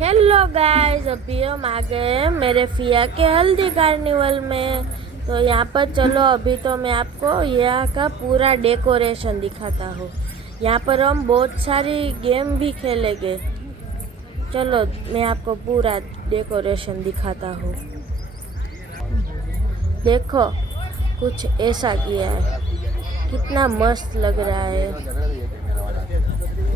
Hello guys, अभी हम आ गए हैं मेरे फिया के हल्दी कार्निवल में। तो यहाँ पर चलो, अभी तो मैं आपको यहाँ का पूरा डेकोरेशन दिखाता हूँ। यहाँ पर हम बहुत सारी गेम भी खेलेंगे। चलो मैं आपको पूरा डेकोरेशन दिखाता हूँ। देखो, कुछ ऐसा किया है, कितना मस्त लग रहा है।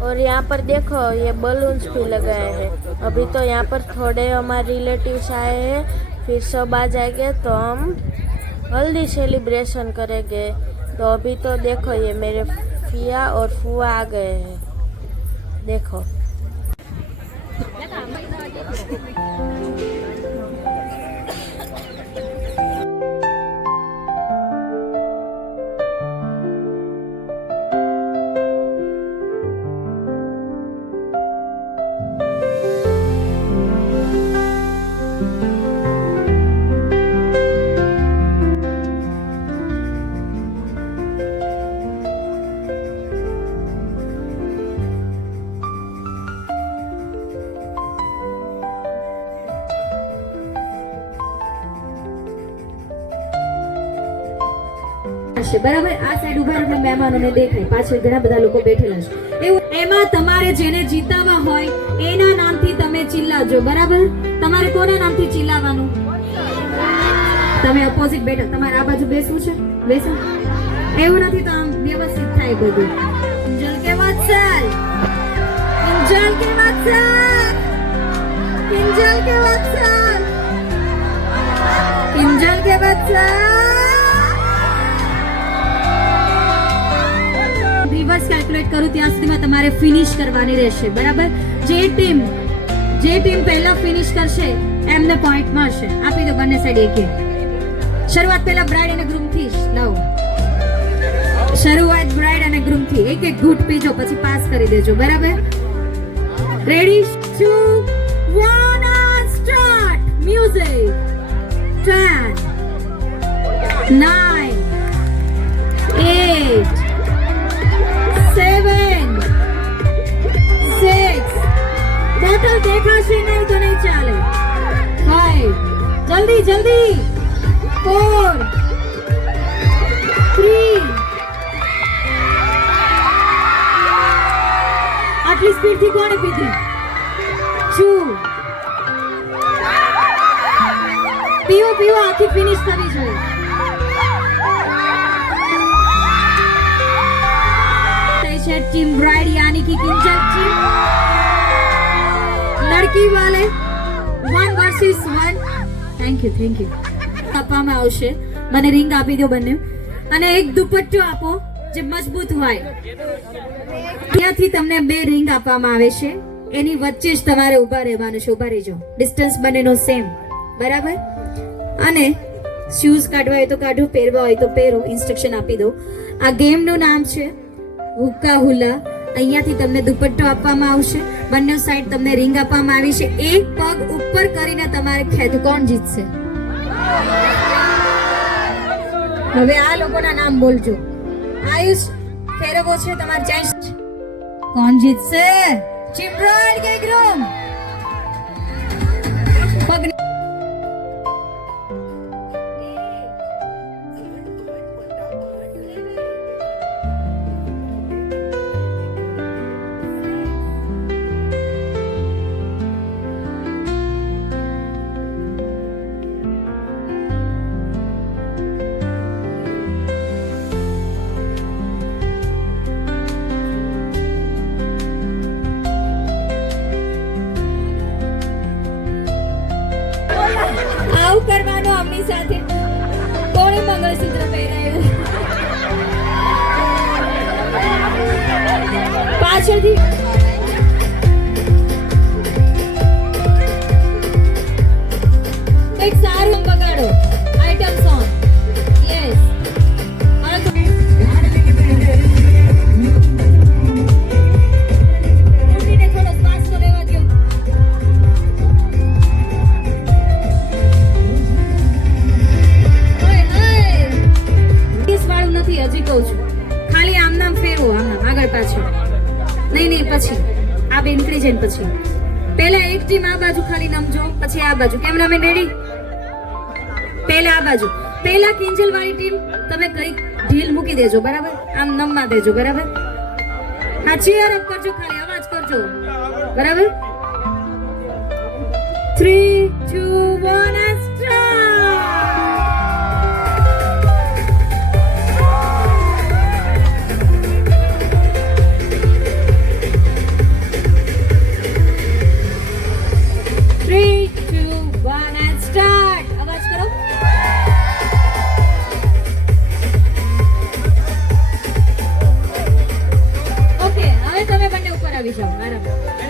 और यहाँ पर देखो, ये बलून्स भी लगाए हैं। अभी तो यहाँ पर थोड़े हमारे रिलेटिव्स आए हैं, फिर सब आ जाएंगे तो हम हल्दी सेलिब्रेशन करेंगे। तो अभी तो देखो, ये मेरे फिया और फुआ आ गए हैं। देखो બરાબર, આ સાઈડ ઉભા રહેલા મહેમાનોને દેખાય, પાછળ ઘણા બધા લોકો બેઠેલા છે। એવું એમાં તમારે જેને જીતાવા હોય એના નામથી તમે ચિલ્લાજો। બરાબર, તમારે કોના નામથી ચિલ્લાવાનું? તમે ઓપોઝિટ બેઠા, તમારે આ બાજુ બેસવું છે, બેસો। એવું નથી તો આમ વ્યવસ્થિત થાય બધું। કિંજલ કે વત્સલ, કિંજલ કે વત્સલ, કિંજલ કે વત્સલ, કિંજલ કે વત્સલ। રિવર્સ કેલ્ક્યુલેટ કરું ત્યાં સુધીમાં તમારે ફિનિશ કરવાની રહેશે। બરાબર, જે ટીમ પહેલા ફિનિશ કરશે એમને પોઈન્ટ મળશે। આપી દો બંને સાઈડ એક એક। શરૂઆત પહેલા બ્રાઇડ અને ગ્રૂમ થી લાવો। શરૂઆત બ્રાઇડ અને ગ્રૂમ થી એક એક ઘૂંટ પીજો, પછી પાસ કરી દેજો। બરાબર, રેડી 2 1 સ્ટાર્ટ। મ્યુઝિક 10 9 8 7 6 બોટલ દેખાશે નહીં તો નહીં ચાલે। 5 જલ્દી જલ્દી 4 3 આટલી સ્પીડ થી કોણે પીધી? 2 પીવો આખી ફિનિશ કરવી જોઈએ। टीम ब्राइड यानी कि किंजल टीम, लड़की वाले 1 वर्सेस 1। थैंक यू આપવામાં આવશે। મને રિંગ આપી દો બંને, અને એક દુપટ્ટો આપો જે મજબૂત હોય। ત્યાંથી તમને 2 રિંગ આપવામાં આવે છે, એની વચ્ચે જ તમારે ઊભા રહેવાનું છે। ઊભા રહેજો, ડિસ્ટન્સ બંનેનો સેમ। બરાબર, અને શૂઝ કાઢવા હોય તો કાઢો, પહેરવા હોય તો પહેરો। ઇન્સ્ટ્રક્શન આપી દો। આ ગેમ નું નામ છે હુક્કા હુલા। અહીંયાથી તમને દુપટ્ટો આપવામાં આવશે, બંને સાઈડ તમને રિંગ આપવામાં આવી છે। એક પગ ઉપર કરીને તમારે ખેંચો। કોણ જીતશે? હવે આ લોકોના નામ બોલજો। આયુષ ફેરવો છે તમારે ચાન્સ। કોણ જીતશે? ચિમ્બ્રાઇડ કે ગ્રૂમ? પગ કરવાનો આમની સાથે। કોણે મંગળસૂત્ર પહેરાયું? પાછળથી એક સારું બગાડો, આઇટમ સોંગ। યસ, હજી કહું છું, ખાલી આમ નામ ફેરવો, આમ નામ આગળ પાછળ, નહીં પછી ટીમ આ બાજુ ખાલી નમજો, પછી આ બાજુ. Cameraman ready? પહેલા આ બાજુ. પહેલા કિંજલ વાળી ટીમ તમે કઈ ઢીલ મૂકી દેજો, બરાબર? આમ નમવા દેજો, બરાબર? હા, ચીયર અપ કરજો, ખાલી અવાજ કરજો, બરાબર? 3, 2, 1 and start. અવાજ કરો. ઓકે, હવે તમે બંને ઉપર આવી જાઓ. આરામ.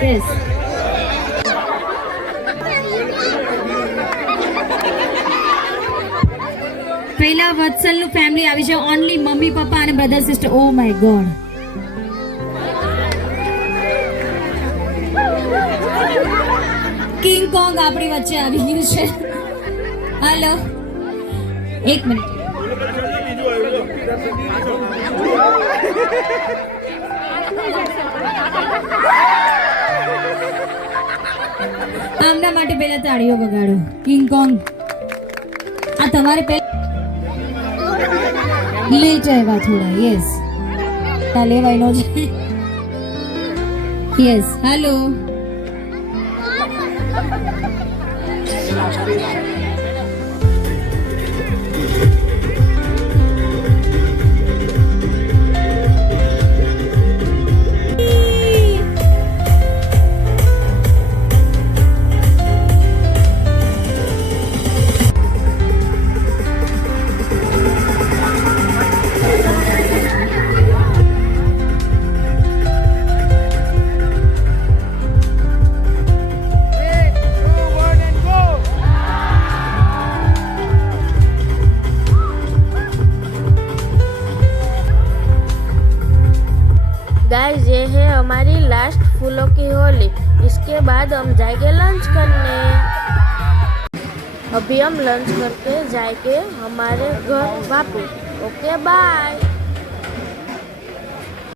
યસ. પહેલા વત્સલ નું ફેમિલી આવી છે. ઓનલી મમ્મી પપ્પા અને brother sister. Oh my God. King Kong આપણી વચ્ચે આવી ગયું છે. હાલો, એક મિનિટ. આમના માટે પહેલા તાળીઓ વગાડો. કિંગ કોંગ, આ તમારે લેટ આવ્યા થોડા. યસ, આ લેવાયનો છે. યસ, હાલો. गाइस, ये है हमारी लास्ट फूलों की होली. इसके बाद हम जाएंगे लंच करने. अभी हम लंच करके जाएंगे हमारे घर वापस. Okay, bye.